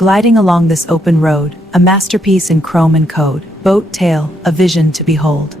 gliding along this open road, a masterpiece in chrome and code, boat tail, a vision to behold.